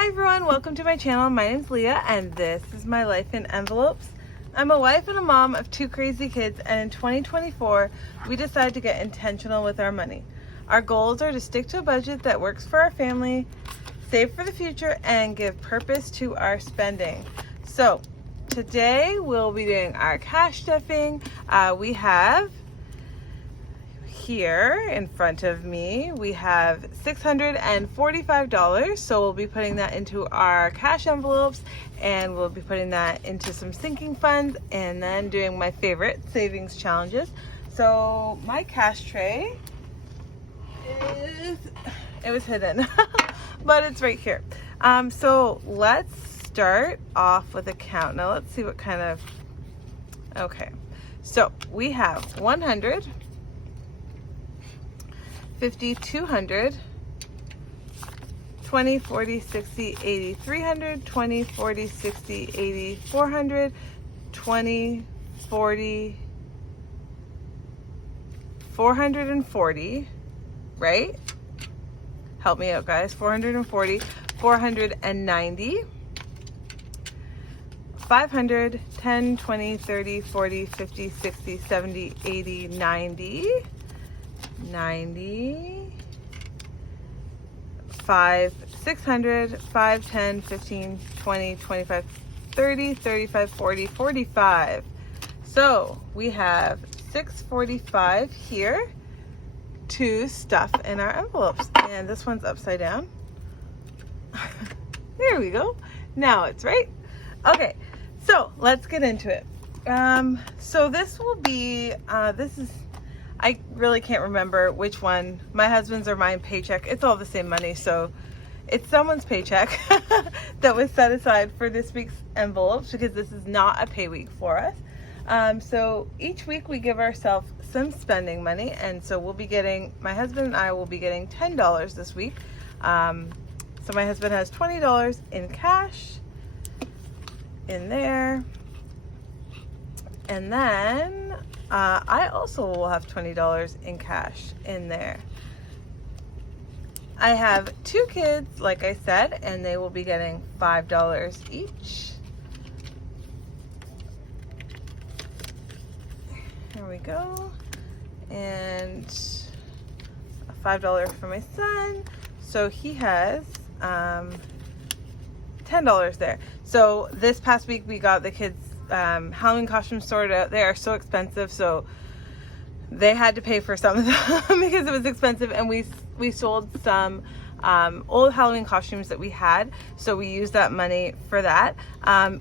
Hi everyone, welcome to my channel. My name's Leah and this is my life in envelopes. I'm a wife and a mom of 2 crazy kids, and in 2024 we decided to get intentional with our money. Our goals are to stick to a budget that works for our family, save for the future, and give purpose to our spending. So today we'll be doing our cash stuffing. We have here in front of me, we have $645, so we'll be putting that into our cash envelopes, and we'll be putting that into some sinking funds, and then doing my favorite savings challenges. So my cash tray it was hidden but it's right here. So let's start off with a count. Now let's see what kind of, okay, so we have 100, 50, 200, 20, 40, 60, 80, 300, 20, 40, 60, 80, 400, 20, 40, 440, right? Help me out, guys. 440, 490, 500, 10, 20, 30, 40, 50, 60, 70, 80, 90, 90, 5, 600, 5, 10, 15, 20, 25, 30, 35, 40, 45. So we have 645 here to stuff in our envelopes. And this one's upside down. There we go. Now it's right. Okay, so let's get into it. So this will be, I really can't remember which one, my husband's or mine paycheck. It's all the same money, so it's someone's paycheck that was set aside for this week's envelopes, because this is not a pay week for us. So each week we give ourselves some spending money, and so we'll be getting, my husband and I will be getting $10 this week. So my husband has $20 in cash in there, and then I also will have $20 in cash in there. I have 2 kids, like I said, and they will be getting $5 each. There we go. And a $5 for my son. So he has $10 there. So this past week we got the kids Halloween costumes sorted out. They are so expensive, so they had to pay for some of them because it was expensive, and we sold some old Halloween costumes that we had, so we used that money for that.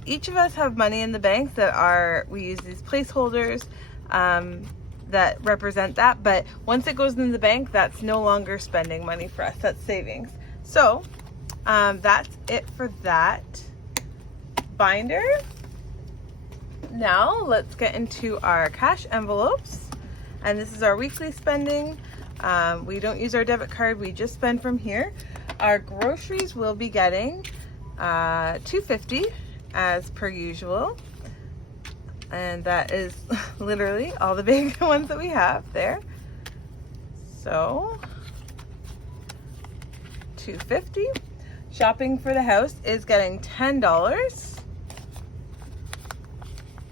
Each of us have money in the bank that are, we use these placeholders that represent that, but once it goes in the bank, that's no longer spending money for us, that's savings. So that's it for that binder. Now let's get into our cash envelopes, and this is our weekly spending. We don't use our debit card, we just spend from here. Our groceries will be getting $2.50 as per usual, and that is literally all the big ones that we have there. So $2.50. Shopping for the house is getting $10.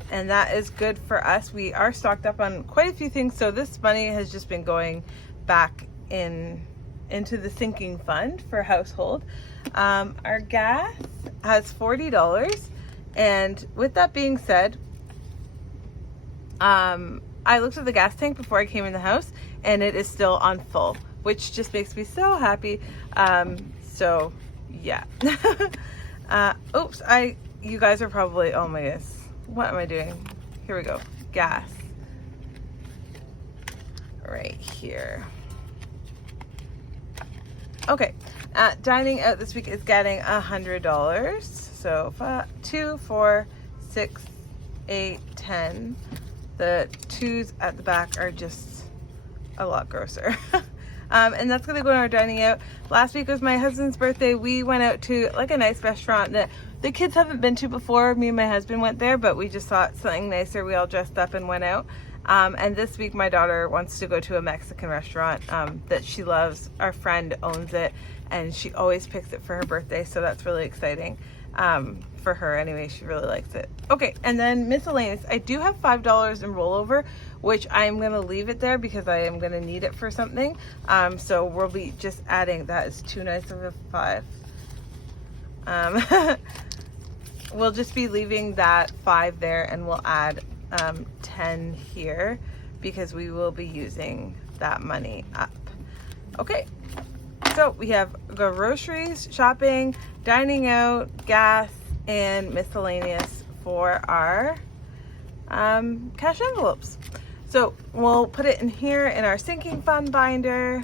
And that is good for us. We are stocked up on quite a few things, so this money has just been going back into the sinking fund for household. Our gas has $40, and with that being said, I looked at the gas tank before I came in the house, and it is still on full, which just makes me so happy. So yeah. Oops, you guys are probably, oh my goodness, what am I doing? Here we go. Gas. Right here. Okay. Dining out this week is getting $100. So 2, 4, 6, 8, 10. The 2s at the back are just a lot grosser. And that's gonna go in our dining out. Last week was my husband's birthday. We went out to like a nice restaurant that the kids haven't been to before. Me and my husband went there, but we just thought something nicer. We all dressed up and went out. And this week my daughter wants to go to a Mexican restaurant that she loves. Our friend owns it and she always picks it for her birthday, so that's really exciting for her anyway. She really likes it. Okay, and then miscellaneous. I do have $5 in rollover, which I'm gonna leave it there because I am gonna need it for something. So we'll be just adding, that is too nice of a 5. We'll just be leaving that 5 there, and we'll add 10 here because we will be using that money up. Okay, so we have groceries, shopping, dining out, gas, and miscellaneous for our cash envelopes. So we'll put it in here in our sinking fund binder,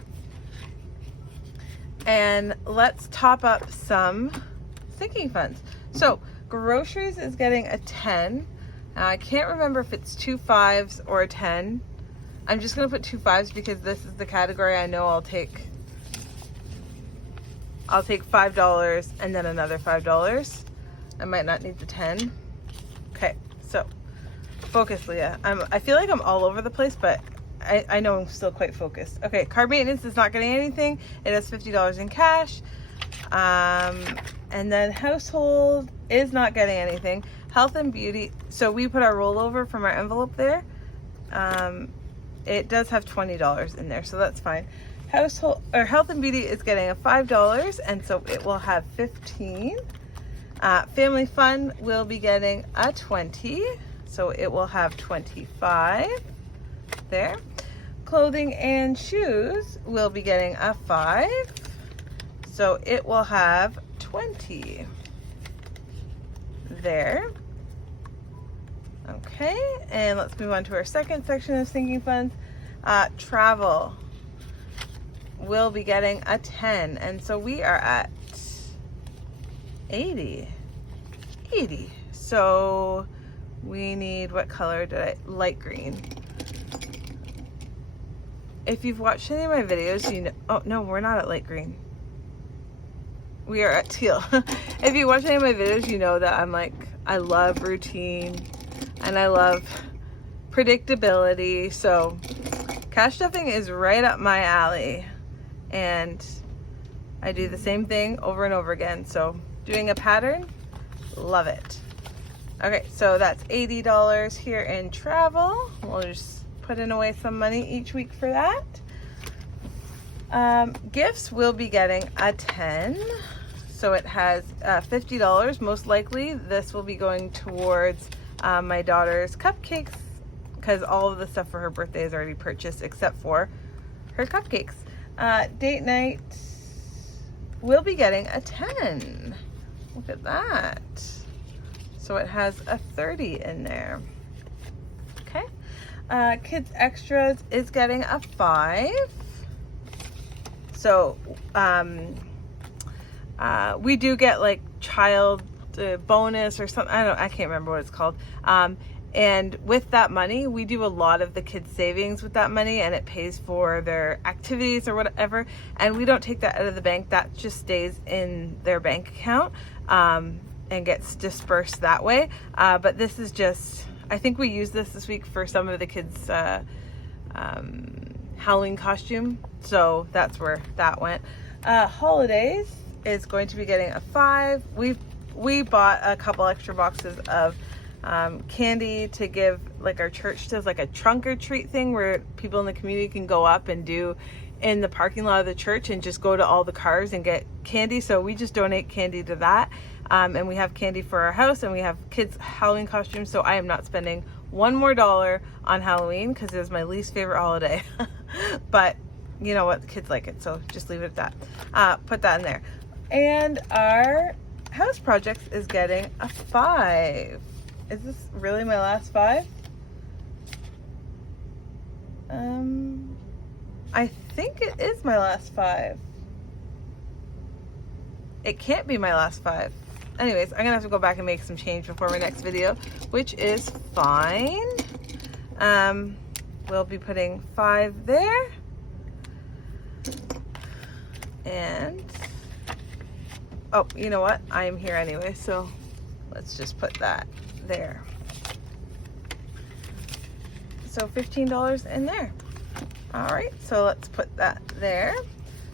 and let's top up some sinking funds. So groceries is getting a 10. Now I can't remember if it's 2 5s or a 10. I'm just gonna put 2 5s because this is the category I know I'll take $5 and then another $5. I might not need the 10. Okay, so focus, Leah. I feel like I'm all over the place, but I know I'm still quite focused. Okay, car maintenance is not getting anything. It has $50 in cash. And then household is not getting anything. Health and beauty, so we put our rollover from our envelope there. It does have $20 in there, so that's fine. Household or health and beauty is getting a $5, and so it will have 15. Family fun will be getting a 20, so it will have 25 there. Clothing and shoes will be getting a 5, so it will have 20 there. Okay, and let's move on to our second section of sinking funds. Travel will be getting a 10, and so we are at 80. So we need, what color did I, light green. If you've watched any of my videos, you know, oh no, we're not at light green. We are at teal. If you watch any of my videos, you know that I'm like, I love routine and I love predictability. So cash stuffing is right up my alley, and I do the same thing over and over again. So doing a pattern, love it. Okay, so that's $80 here in travel. We'll just put in away some money each week for that. Gifts will be getting a 10. So it has $50. Most likely this will be going towards my daughter's cupcakes, because all of the stuff for her birthday is already purchased except for her cupcakes. Date night will be getting a 10. Look at that. So it has a 30 in there. Okay. Kids extras is getting a 5. So we do get like child bonus or something. I can't remember what it's called. And with that money, we do a lot of the kids' savings with that money, and it pays for their activities or whatever. And we don't take that out of the bank. That just stays in their bank account and gets dispersed that way. But this is just, I think we used this week for some of the kids' Halloween costume. So that's where that went. Holidays is going to be getting a 5. We bought a couple extra boxes of candy to give, like our church does like a trunk or treat thing where people in the community can go up and do in the parking lot of the church and just go to all the cars and get candy. So we just donate candy to that. And we have candy for our house, and we have kids' Halloween costumes. So I am not spending $1 more on Halloween because it is my least favorite holiday. But you know what, the kids like it, so just leave it at that. Put that in there. And our house projects is getting a 5. Is this really my last 5? I think it is my last 5. It can't be my last 5. Anyways, I'm gonna have to go back and make some change before my next video, which is fine. We'll be putting 5 there. And, oh, you know what? I am here anyway, so let's just put that there. so $15 in there. All right, so let's put that there.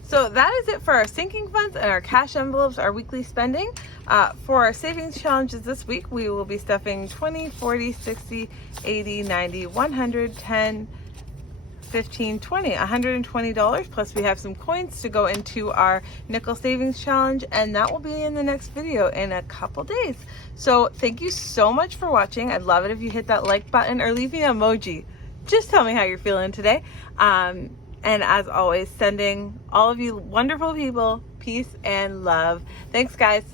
So that is it for our sinking funds and our cash envelopes, our weekly spending. For our savings challenges this week, we will be stuffing 20, 40, 60, 80, 90, 100, 10, 15, 20, $120, plus we have some coins to go into our nickel savings challenge, and that will be in the next video in a couple days. So thank you so much for watching. I'd love it if you hit that like button or leave me an emoji. Just tell me how you're feeling today. And as always, sending all of you wonderful people peace and love. Thanks, guys.